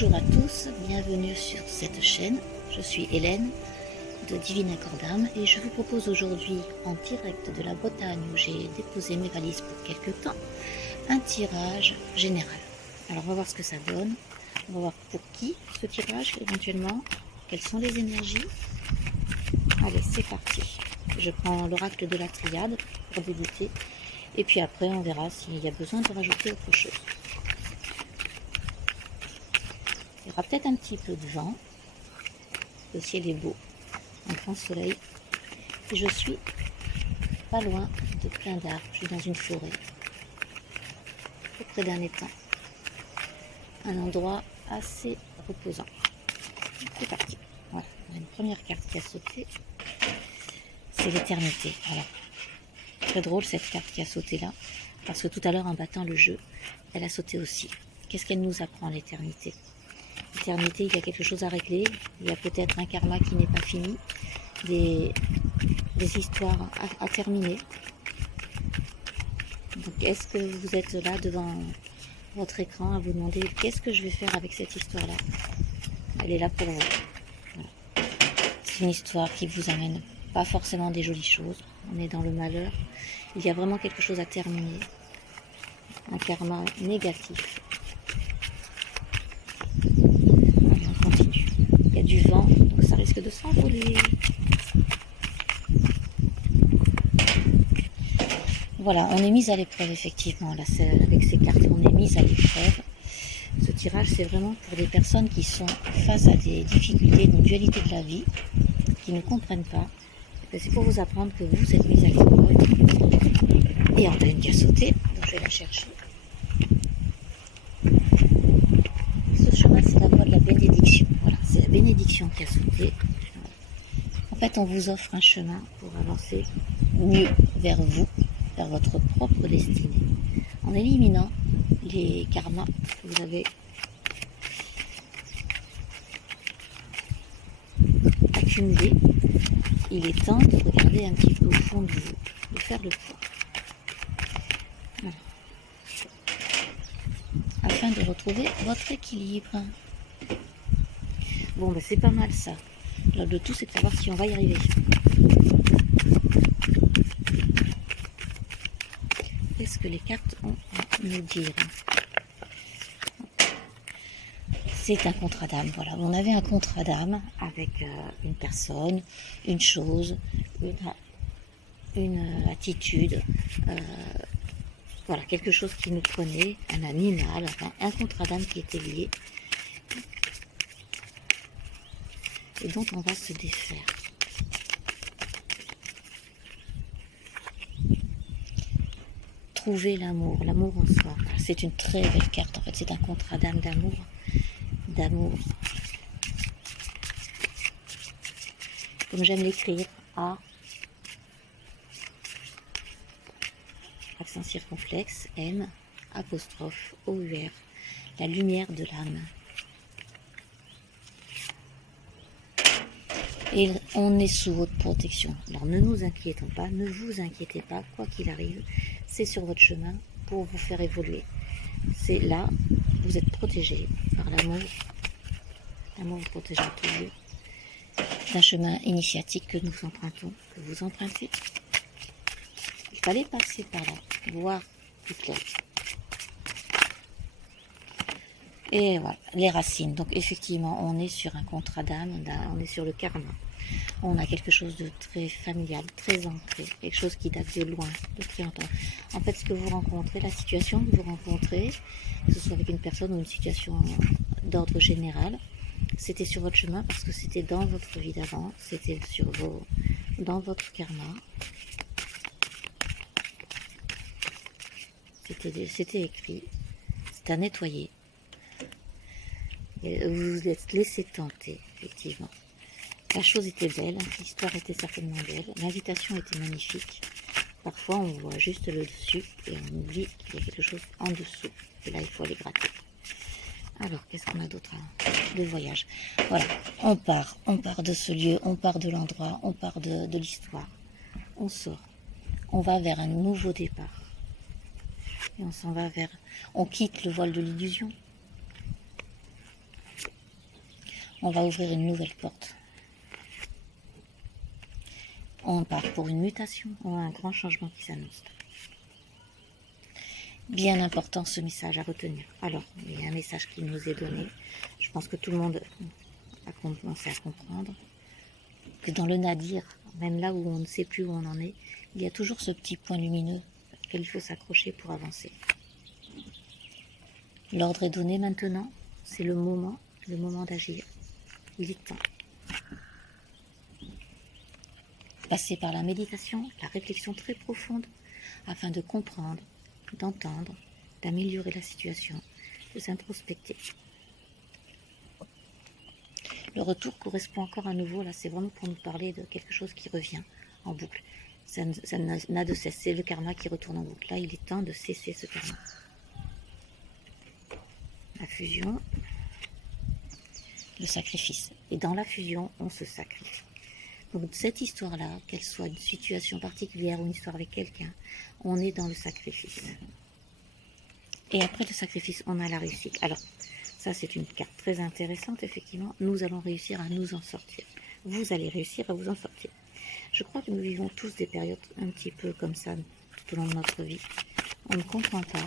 Bonjour à tous, bienvenue sur cette chaîne. Je suis Hélène de Divine Accord d'Âme et je vous propose aujourd'hui en direct de la Bretagne où j'ai déposé mes valises pour quelques temps, un tirage général. Alors on va voir ce que ça donne, on va voir pour qui ce tirage éventuellement, quelles sont les énergies. Allez, c'est parti. Je prends l'oracle de la triade pour débuter et puis après on verra s'il y a besoin de rajouter autre chose. Il y aura peut-être un petit peu de vent. Le ciel est beau, un grand soleil. Et je suis pas loin de plein d'arbres. Je suis dans une forêt, auprès d'un étang. Un endroit assez reposant. C'est parti. Voilà, on a une première carte qui a sauté. C'est l'éternité. Voilà. Très drôle cette carte qui a sauté là. Parce que tout à l'heure en battant le jeu, elle a sauté aussi. Qu'est-ce qu'elle nous apprend l'éternité ? L'éternité, il y a quelque chose à régler, il y a peut-être un karma qui n'est pas fini, des histoires à terminer. Donc est-ce que vous êtes là devant votre écran à vous demander qu'est-ce que je vais faire avec cette histoire-là? Elle est là pour vous. Voilà. C'est une histoire qui vous amène pas forcément des jolies choses, on est dans le malheur, il y a vraiment quelque chose à terminer, un karma négatif. Il y a du vent, donc ça risque de s'envoler. Voilà, on est mis à l'épreuve effectivement, là, avec ces cartes, on est mis à l'épreuve. Ce tirage, c'est vraiment pour des personnes qui sont face à des difficultés, une dualité de la vie, qui ne comprennent pas. C'est pour vous apprendre que vous êtes mis à l'épreuve. Et on a une qui a sauté, donc je vais la chercher. Ce chemin, c'est la voie de la bénédiction. Voilà, c'est la bénédiction qui a sauté. En fait, on vous offre un chemin pour avancer mieux vers vous, vers votre propre destinée, en éliminant les karmas que vous avez accumulés. Il est temps de regarder un petit peu au fond de vous, de faire le point. Voilà. Afin de retrouver votre équilibre. Bon, ben c'est pas mal ça. Le tout, c'est de savoir si on va y arriver. Qu'est-ce que les cartes ont à nous dire? C'est un contrat d'âme, voilà. On avait un contrat d'âme avec une personne, une chose, une attitude, voilà, quelque chose qui nous prenait, un animal, enfin, un contrat d'âme qui était lié et dont on va se défaire. Trouver l'amour, l'amour en soi. Voilà, c'est une très belle carte en fait, c'est un contrat d'âme d'amour. Comme j'aime l'écrire, A, accent circonflexe, M, apostrophe, O-U-R, la lumière de l'âme. Et on est sous votre protection. Alors ne nous inquiétons pas, ne vous inquiétez pas, quoi qu'il arrive, c'est sur votre chemin pour vous faire évoluer. C'est là, vous êtes protégé par l'amour. L'amour vous protège en tout lieu. C'est un chemin initiatique que nous empruntons, que vous empruntez. Il fallait passer par là, voir plus clair. Et voilà, les racines. Donc effectivement, on est sur un contrat d'âme, on est sur le karma. On a quelque chose de très familial, très ancré, quelque chose qui date de loin, de très longtemps. En fait, ce que vous rencontrez, la situation que vous rencontrez, que ce soit avec une personne ou une situation d'ordre général, c'était sur votre chemin parce que c'était dans votre vie d'avant, c'était dans votre karma. C'était écrit, c'est à nettoyer. Et vous vous êtes laissé tenter, effectivement. La chose était belle, l'histoire était certainement belle, l'invitation était magnifique. Parfois, on voit juste le dessus et on oublie qu'il y a quelque chose en dessous. Et là, il faut aller gratter. Alors, qu'est-ce qu'on a d'autre? Le voyage. Voilà, on part de ce lieu, on part de l'endroit, on part de l'histoire. On sort, on va vers un nouveau départ. Et on s'en va on quitte le voile de l'illusion. On va ouvrir une nouvelle porte. On part pour une mutation, on a un grand changement qui s'annonce. Bien important ce message à retenir. Alors, il y a un message qui nous est donné. Je pense que tout le monde a commencé à comprendre que dans le nadir, même là où on ne sait plus où on en est, il y a toujours ce petit point lumineux auquel il faut s'accrocher pour avancer. L'ordre est donné maintenant, c'est le moment d'agir. Il est temps. Passer par la méditation, la réflexion très profonde, afin de comprendre, d'entendre, d'améliorer la situation, de s'introspecter. Le retour correspond encore à nouveau, là c'est vraiment pour nous parler de quelque chose qui revient en boucle. Ça n'a de cesse, c'est le karma qui retourne en boucle. Là il est temps de cesser ce karma. La fusion, le sacrifice. Et dans la fusion, on se sacrifie. Donc cette histoire-là, qu'elle soit une situation particulière ou une histoire avec quelqu'un, on est dans le sacrifice. Et après le sacrifice, on a la réussite. Alors, ça c'est une carte très intéressante, effectivement. Nous allons réussir à nous en sortir. Vous allez réussir à vous en sortir. Je crois que nous vivons tous des périodes un petit peu comme ça tout au long de notre vie. On ne comprend pas.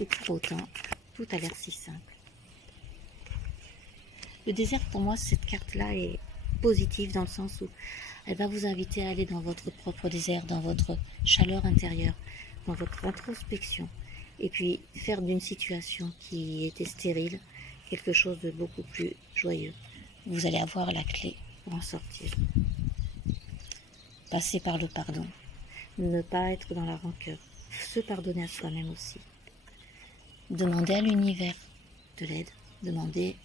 Et pour autant, tout a l'air si simple. Le désert, pour moi, cette carte-là est positive dans le sens où elle va vous inviter à aller dans votre propre désert, dans votre chaleur intérieure, dans votre introspection, et puis faire d'une situation qui était stérile quelque chose de beaucoup plus joyeux. Vous allez avoir la clé pour en sortir. Passer par le pardon, ne pas être dans la rancœur, se pardonner à soi-même aussi. Demander à l'univers de l'aide, demander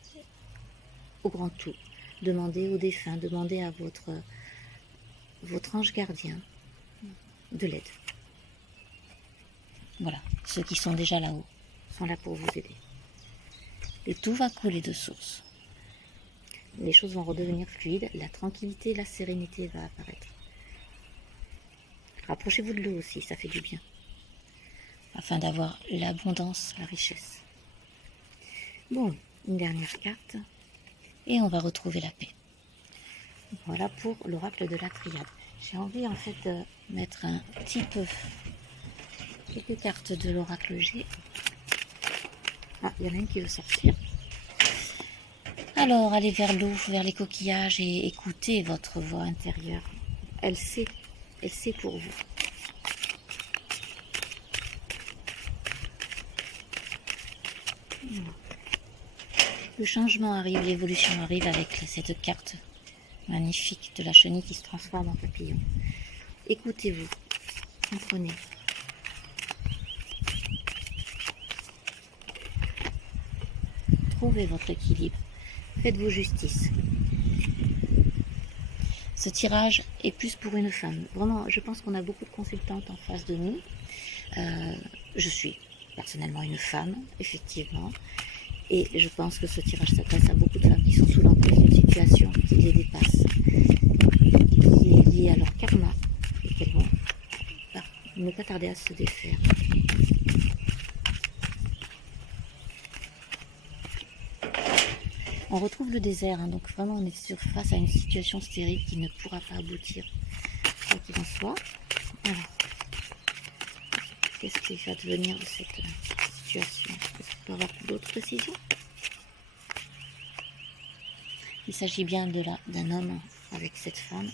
au grand tout, demander aux défunts, demander à votre ange gardien de l'aide. Voilà, ceux qui sont déjà là-haut sont là pour vous aider. Et tout va couler de source. Les choses vont redevenir fluides, la tranquillité, la sérénité va apparaître. Rapprochez-vous de l'eau aussi, ça fait du bien. Afin d'avoir l'abondance, la richesse. Bon, une dernière carte. Et on va retrouver la paix. Voilà pour l'oracle de la triade. J'ai envie en fait de mettre un petit peu quelques cartes de l'oracle G. Ah, il y en a une qui veut sortir. Alors, allez vers l'eau, vers les coquillages et écoutez votre voix intérieure. Elle sait pour vous. Le changement arrive, l'évolution arrive avec cette carte magnifique de la chenille qui se transforme en papillon. Écoutez-vous, comprenez. Trouvez votre équilibre, faites-vous justice. Ce tirage est plus pour une femme. Vraiment, je pense qu'on a beaucoup de consultantes en face de nous. Je suis personnellement une femme, effectivement. Et je pense que ce tirage s'adresse à beaucoup de femmes qui sont sous l'emprise d'une situation qui les dépasse, qui est liée à leur karma, et qu'elles vont ne pas tarder à se défaire. On retrouve le désert, hein, donc vraiment on est face à une situation stérile qui ne pourra pas aboutir, quoi qu'il en soit. Alors, qu'est-ce qui va devenir de cette situation? Est-ce qu'on peut avoir d'autres précisions? Il s'agit bien d'un homme avec cette femme.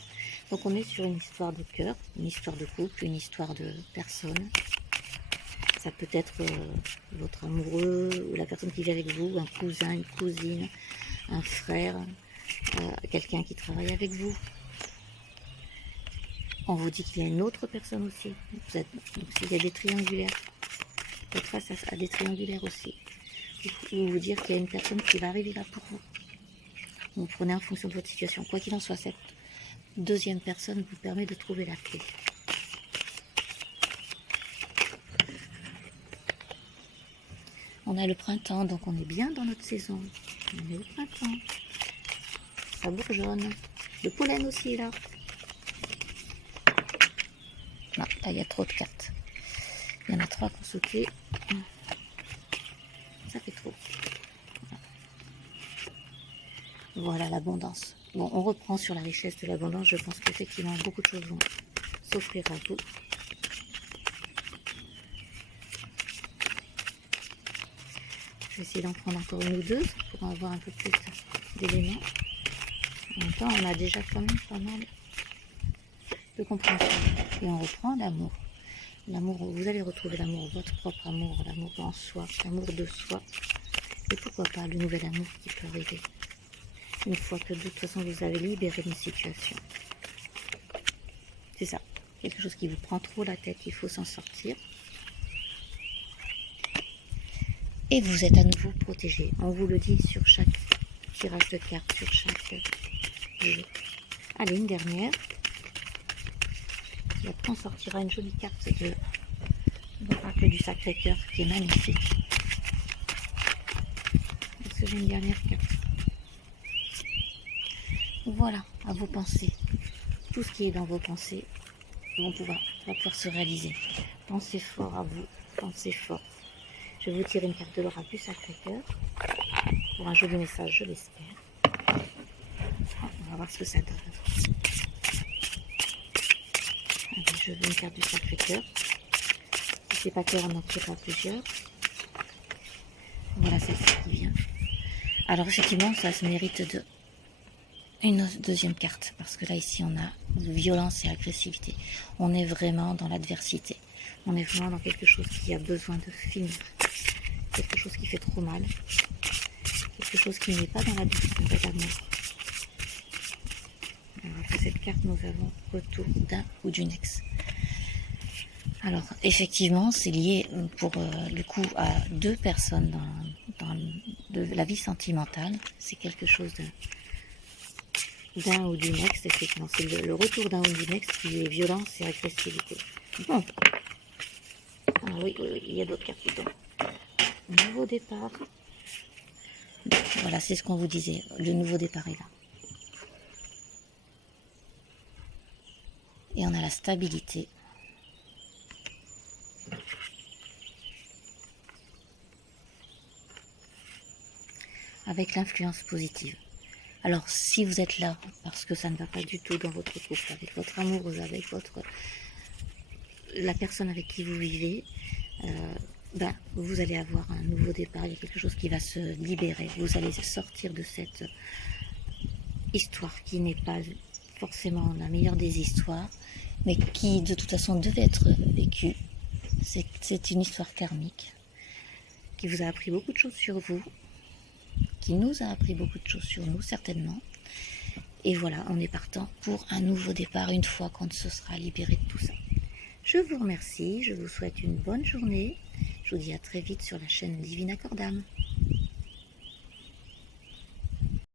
Donc on est sur une histoire de cœur, une histoire de couple, une histoire de personne. Ça peut être votre amoureux ou la personne qui vit avec vous, un cousin, une cousine, un frère, quelqu'un qui travaille avec vous. On vous dit qu'il y a une autre personne aussi. Donc s'il y a des triangulaires, vous êtes face à des triangulaires aussi. Vous vous dire qu'il y a une personne qui va arriver là pour vous. Vous prenez en fonction de votre situation. Quoi qu'il en soit, cette deuxième personne vous permet de trouver la clé. On a le printemps, donc on est bien dans notre saison. On est au printemps. Ça bourgeonne. Le pollen aussi est là. Non, là il y a trop de cartes. Il y en a 3 qu'on sautait. Ça fait trop. Voilà l'abondance. Bon, on reprend sur la richesse de l'abondance. Je pense qu'effectivement, beaucoup de choses vont s'offrir à vous. Je vais essayer d'en prendre encore une ou deux pour avoir un peu plus d'éléments. En même temps, on a déjà quand même pas mal de compréhension. Et on reprend l'amour. L'amour, vous allez retrouver l'amour, votre propre amour, l'amour en soi, l'amour de soi. Et pourquoi pas le nouvel amour qui peut arriver. Une fois que de toute façon vous avez libéré une situation. C'est ça. Quelque chose qui vous prend trop la tête, il faut s'en sortir. Et vous êtes à nouveau protégé. On vous le dit sur chaque tirage de cartes, sur chaque jeu. Allez, une dernière. Et après, on sortira une jolie carte de l'oracle du Sacré-Cœur qui est magnifique. Est-ce que j'ai une dernière carte? Voilà, à vos pensées. Tout ce qui est dans vos pensées va pouvoir se réaliser. Pensez fort à vous, pensez fort. Je vais vous tirer une carte de l'oracle du Sacré-Cœur pour un joli message, je l'espère. On va voir ce que ça donne. Allez, je veux une carte du Sacré-Cœur. Si c'est pas clair, on en tirera plusieurs. Voilà celle-ci qui vient. Alors effectivement, ça se mérite de une deuxième carte, parce que là ici on a violence et agressivité. On est vraiment dans l'adversité. On est vraiment dans quelque chose qui a besoin de finir. Quelque chose qui fait trop mal. Quelque chose qui n'est pas dans la douceur de l'amour. Alors après cette carte, nous avons retour d'un ou d'une ex. Alors effectivement, c'est lié pour le coup à deux personnes dans la vie sentimentale. C'est quelque chose d'un ou d'une ex, effectivement. C'est le retour d'un ou d'une ex qui est violence et agressivité. Bon. Ah oui, il y a d'autres cartes dedans. Nouveau départ. Voilà, c'est ce qu'on vous disait. Le nouveau départ est là. Et on a la stabilité. Avec l'influence positive. Alors, si vous êtes là, parce que ça ne va pas du tout dans votre couple, avec votre amoureuse, avec la personne avec qui vous vivez, vous allez avoir un nouveau départ, il y a quelque chose qui va se libérer. Vous allez sortir de cette histoire qui n'est pas forcément la meilleure des histoires, mais qui de toute façon devait être vécue. C'est une histoire karmique qui vous a appris beaucoup de choses sur vous, qui nous a appris beaucoup de choses sur nous, certainement. Et voilà, on est partant pour un nouveau départ une fois qu'on se sera libéré de tout ça. Je vous remercie, je vous souhaite une bonne journée. Je vous dis à très vite sur la chaîne Divine Accordam.